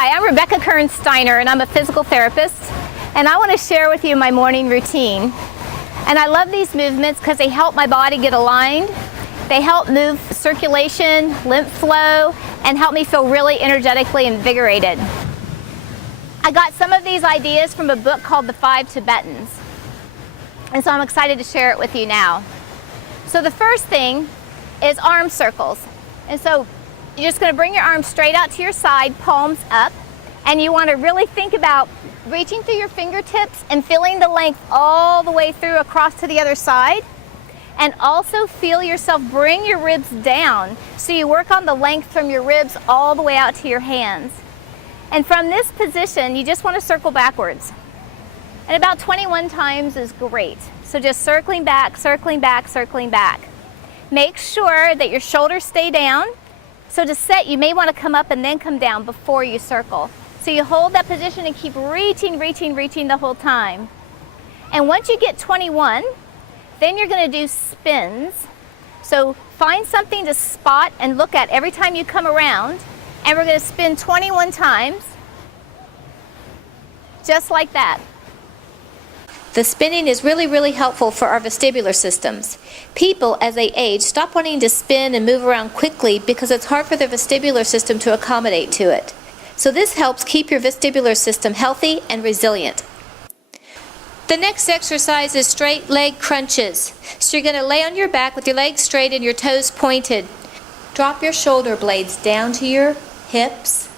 Hi, I'm Rebecca Kernsteiner and I'm a physical therapist, and I want to share with you my morning routine. And I love these movements because they help my body get aligned, they help move circulation, lymph flow, and help me feel really energetically invigorated. I got some of these ideas from a book called The 5 Tibetans, and so I'm excited to share it with you now. So the first thing is arm circles. And so you're just going to bring your arms straight out to your side, palms up, and you want to really think about reaching through your fingertips and feeling the length all the way through across to the other side. And also feel yourself bring your ribs down, so you work on the length from your ribs all the way out to your hands. And from this position, you just want to circle backwards. And about 21 times is great. So just circling back, circling back, circling back. Make sure that your shoulders stay down. So to set, you may want to come up and then come down before you circle. So you hold that position and keep reaching, reaching, reaching the whole time. And once you get 21, then you're going to do spins. So find something to spot and look at every time you come around. And we're going to spin 21 times, just like that. The spinning is really helpful for our vestibular systems. People, as they age, stop wanting to spin and move around quickly because it's hard for their vestibular system to accommodate to it. So this helps keep your vestibular system healthy and resilient. The next exercise is straight leg crunches. So you're going to lay on your back with your legs straight and your toes pointed. Drop your shoulder blades down to your hips.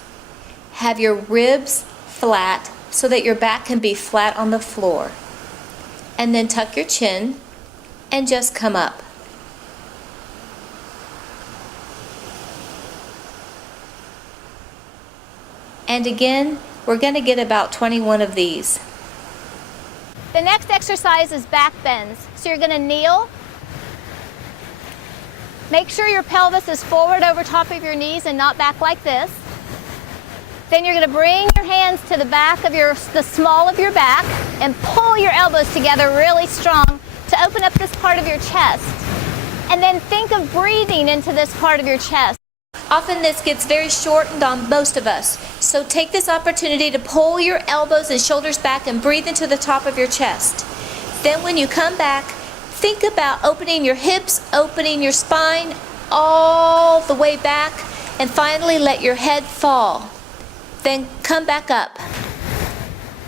Have your ribs flat so that your back can be flat on the floor. And then tuck your chin and just come up. And again, we're going to get about 21 of these. The next exercise is back bends. So you're going to kneel. Make sure your pelvis is forward over top of your knees and not back like this. Then you're going to bring your hands to the back of the small of your back and pull your elbows together really strong to open up this part of your chest. And then think of breathing into this part of your chest. Often this gets very shortened on most of us, so take this opportunity to pull your elbows and shoulders back and breathe into the top of your chest. Then when you come back, think about opening your hips, opening your spine all the way back, and finally let your head fall. Then come back up.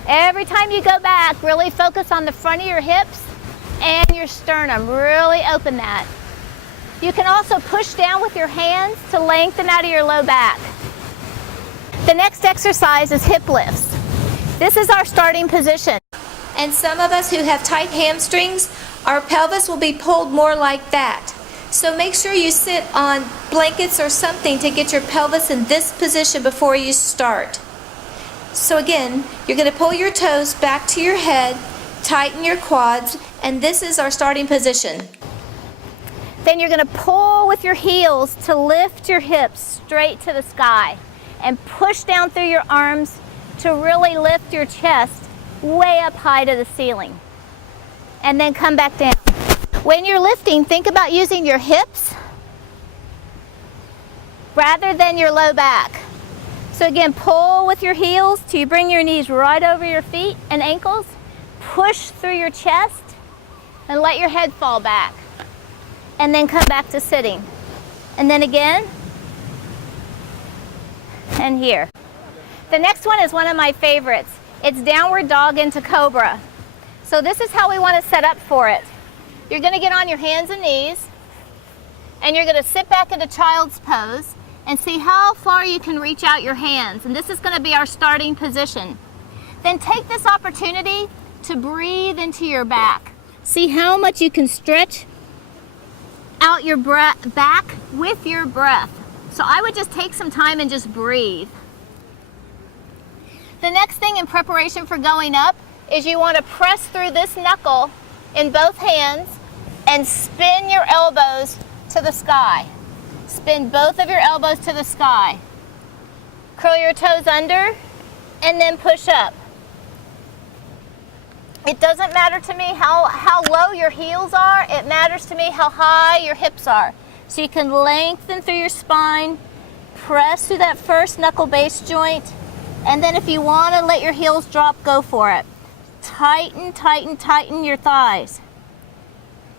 Every time you go back, really focus on the front of your hips and your sternum. Really open that. You can also push down with your hands to lengthen out of your low back. The next exercise is hip lifts. This is our starting position. And some of us who have tight hamstrings, our pelvis will be pulled more like that. So make sure you sit on blankets or something to get your pelvis in this position before you start. So again, you're going to pull your toes back to your head, tighten your quads, and this is our starting position. Then you're going to pull with your heels to lift your hips straight to the sky and push down through your arms to really lift your chest way up high to the ceiling. And then come back down. When you're lifting, think about using your hips rather than your low back. So again, pull with your heels till you bring your knees right over your feet and ankles. Push through your chest and let your head fall back. And then come back to sitting. And then again, and here. The next one is one of my favorites. It's downward dog into cobra. So this is how we want to set up for it. You're going to get on your hands and knees, and you're going to sit back into child's pose and see how far you can reach out your hands. And this is going to be our starting position. Then take this opportunity to breathe into your back. See how much you can stretch out your back with your breath. So I would just take some time and just breathe. The next thing in preparation for going up is you want to press through this knuckle in both hands and spin your elbows to the sky. Spin both of your elbows to the sky. Curl your toes under and then push up. It doesn't matter to me how low your heels are. It matters to me how high your hips are. So you can lengthen through your spine, press through that first knuckle base joint, And then if you want to let your heels drop, go for it. Tighten, tighten, tighten your thighs.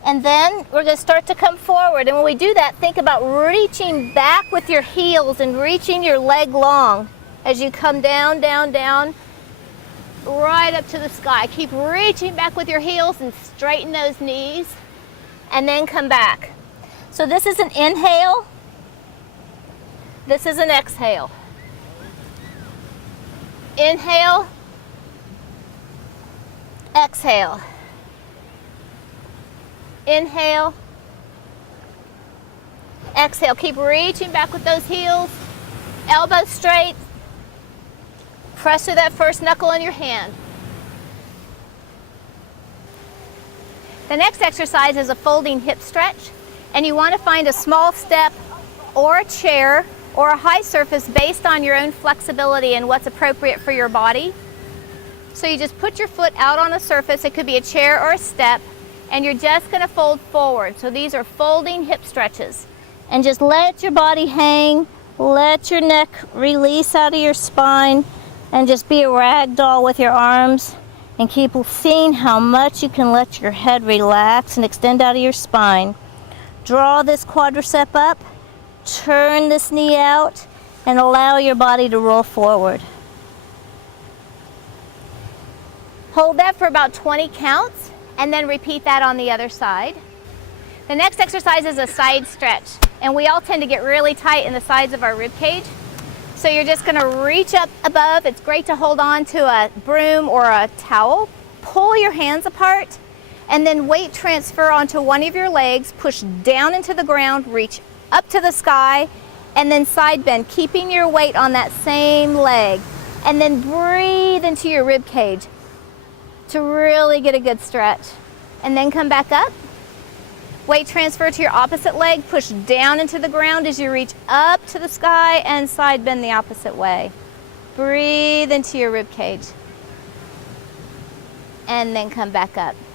And then we're going to start to come forward. And when we do that, think about reaching back with your heels and reaching your leg long as you come down, down, down, right up to the sky. Keep reaching back with your heels and straighten those knees. And then come back. So this is an inhale. This is an exhale. Inhale. Exhale. Inhale. Exhale. Keep reaching back with those heels. Elbows straight. Press through that first knuckle in your hand. The next exercise is a folding hip stretch. And you want to find a small step or a chair or a high surface based on your own flexibility and what's appropriate for your body. So you just put your foot out on a surface. It could be a chair or a step. And you're just going to fold forward. So these are folding hip stretches. And just let your body hang. Let your neck release out of your spine. And just be a rag doll with your arms. And keep seeing how much you can let your head relax and extend out of your spine. Draw this quadricep up. Turn this knee out. And allow your body to roll forward. Hold that for about 20 counts. And then repeat that on the other side. The next exercise is a side stretch. And we all tend to get really tight in the sides of our rib cage. So you're just going to reach up above. It's great to hold on to a broom or a towel. Pull your hands apart. And then weight transfer onto one of your legs. Push down into the ground. Reach up to the sky. And then side bend, keeping your weight on that same leg. And then breathe into your rib cage to really get a good stretch. And then come back up. Weight transfer to your opposite leg. Push down into the ground as you reach up to the sky and side bend the opposite way. Breathe into your rib cage. And then come back up.